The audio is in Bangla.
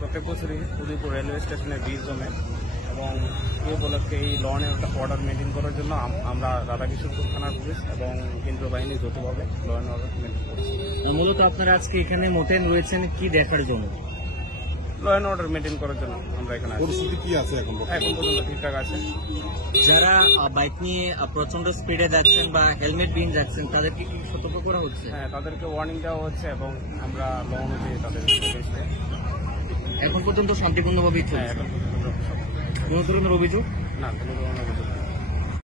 প্রত্যেক বছরই উদয়পুর রেলওয়ে স্টেশনের ব্রিজ জমে এবং এই উপলক্ষে এই ল অ্যান্ড অর্ডার মেনটেন করার জন্য আমরা রাধাকিশোরপুর থানার পুলিশ এবং কেন্দ্রীয় বাহিনী যৌথভাবে ল অ্যান্ড অর্ডার মেনটেন করছি। মূলত আপনারা আজকে এখানে মোটেন রয়েছেন কি দেখার জন্য? ল অ্যান্ড অর্ডার মেনটেন করার জন্য আমরা এখানে। পরিস্থিতি কি আছে এখন পর্যন্ত? ঠিকঠাক আছে। যারা বাইক নিয়ে প্রচন্ড স্পিডে যাচ্ছেন বা হেলমেট বিহীন যাচ্ছেন তাদেরকে কি সতর্ক করা হচ্ছে? হ্যাঁ, তাদেরকে ওয়ার্নিং দেওয়া হচ্ছে এবং আমরা ল অনুযায়ী তাদের এখন পর্যন্ত শান্তিপূর্ণভাবেই চলছে। এখন পর্যন্ত কোনো ধরনের অভিযোগ না, কোনো ধরনের অভিযোগ